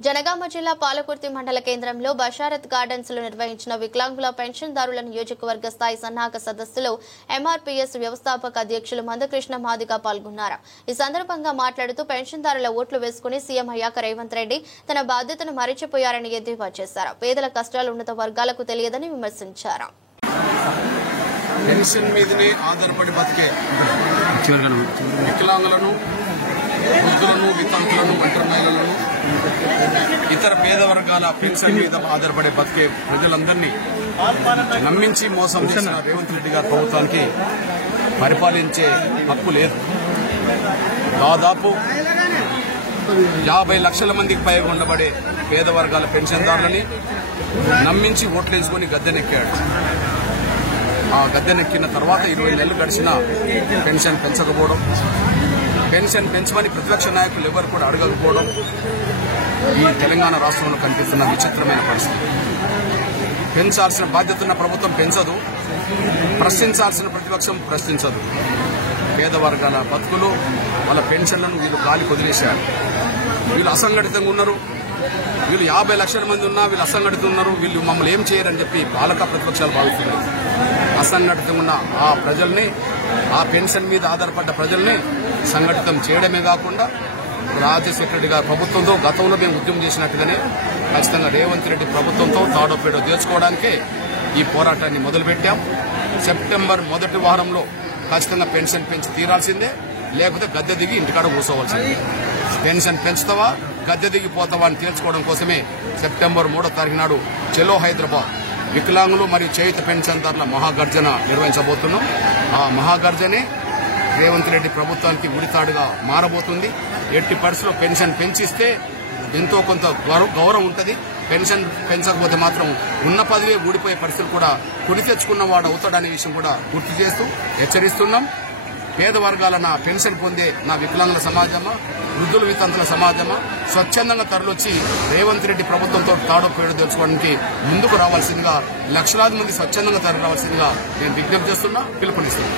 జనగామ జిల్లా పాలకుర్తి మండల కేంద్రంలో బషారత్ గార్డెన్స్ లో నిర్వహించిన వికలాంగుల పెన్షన్దారుల నియోజకవర్గ స్థాయి సన్నాహక సదస్సులో ఎంఆర్పీఎస్ వ్యవస్థాపక అధ్యక్షులు మందకృష్ణ మాదిగ పాల్గొన్నారు. ఈ సందర్భంగా మాట్లాడుతూ పెన్షన్దారుల ఓట్లు వేసుకుని సీఎం అయ్యాక రేవంత్ రెడ్డి తన బాధ్యతను మరిచిపోయారని ఎద్దేవా చేశారు. పేదల కష్టాలు ఉన్నత వర్గాలకు తెలియదని విమర్శించారు. పెన్షన్ మీదనే ఆధారపడి బతికే వికలాంగులను, వృద్ధులను, వితంతులను, ఒంటరి మహిళలను, ఇతర పేద వర్గాల పెన్షన్ మీద ఆధారపడే బతికే ప్రజలందరినీ నమ్మించి మోసం చేసిన రేవంత్ రెడ్డి గారి ప్రభుత్వానికి పరిపాలించే హక్కు లేదు. దాదాపు 50 లక్షల మందికి పైగా ఉండబడే పేద వర్గాల పెన్షన్దారులని నమ్మించి ఓట్లేసుకుని గద్దెనెక్కాడు. ఆ గద్దెనెక్కిన తర్వాత 20 నెలలు గడిచిన పెన్షన్ పెంచకపోవడం, పెన్షన్ పెంచమని ప్రతిపక్ష నాయకులు ఎవరు కూడా అడగకపోవడం ఈ తెలంగాణ రాష్ట్రంలో కనిపిస్తున్న విచిత్రమైన పరిస్థితి. పెంచాల్సిన బాధ్యత ఉన్న ప్రభుత్వం పెంచదు, ప్రశ్నించాల్సిన ప్రతిపక్షం ప్రశ్నించదు. పేద వర్గాల బతుకులు, వాళ్ళ పెన్షన్లను వీళ్ళు గాలి కొదిలేశారు. వీళ్ళు అసంఘటితంగా ఉన్నారు. వీళ్ళు 50 లక్షల మంది ఉన్నా వీళ్ళు అసంఘటితంగా ఉన్నారు. వీళ్ళు మమ్మల్ని ఏం చేయరని చెప్పి పాలక ప్రతిపక్షాలు భావిస్తున్నారు. అసంఘటితంగా ఉన్న ఆ ప్రజల్ని, ఆ పెన్షన్ మీద ఆధారపడ్డ ప్రజల్ని సంఘటితం చేయడమే కాకుండా రాజశేఖర రెడ్డి గారి ప్రభుత్వంతో గతంలో మేము ఉద్యమం చేసినట్టుగానే ఖచ్చితంగా రేవంత్ రెడ్డి ప్రభుత్వంతో తాడో పేడో తీర్చుకోవడానికే ఈ పోరాటాన్ని మొదలుపెట్టాం. సెప్టెంబర్ మొదటి వారంలో ఖచ్చితంగా పెన్షన్ పెంచి తీరాల్సిందే, లేకపోతే గద్దె దిగి ఇంటికాడ కూర్చోవలసిందే. పెన్షన్ పెంచుతావా, గద్దె దిగిపోతావా అని తేల్చుకోవడం కోసమే సెప్టెంబర్ 3వ తారీఖు నాడు చెలో హైదరాబాద్ వికలాంగులు మరియు చేయుత పెన్షన్దారుల మహాగర్జన నిర్వహించబోతున్నాం. ఆ మహాగర్జనే రేవంత్ రెడ్డి ప్రభుత్వానికి ఉరితాడుగా మారబోతుంది. ఎట్టి పరిస్థితుల్లో పెన్షన్ పెంచిస్తే ఎంతో కొంత గౌరవం ఉంటుంది. పెన్షన్ పెంచకపోతే మాత్రం ఉన్న పదవే ఊడిపోయే పరిస్థితులు కూడా కొని తెచ్చుకున్న వాడు అవుతాడనే విషయం కూడా గుర్తు చేస్తూ హెచ్చరిస్తున్నాం. పేద వర్గాల నా పెన్షన్ పొందే నా వికలాంగుల సమాజమా, వృద్ధుల వితంతుల సమాజమా స్వచ్ఛందంగా తరలొచ్చి రేవంత్ రెడ్డి ప్రభుత్వంతో తాడో పేడో తెలుసుకోవడానికి ముందుకు రావాల్సిందిగా, లక్షలాది మంది స్వచ్ఛందంగా తరలి రావాల్సిందిగా నేను విజ్ఞప్తి చేస్తున్నా, పిలుపునిస్తున్నా.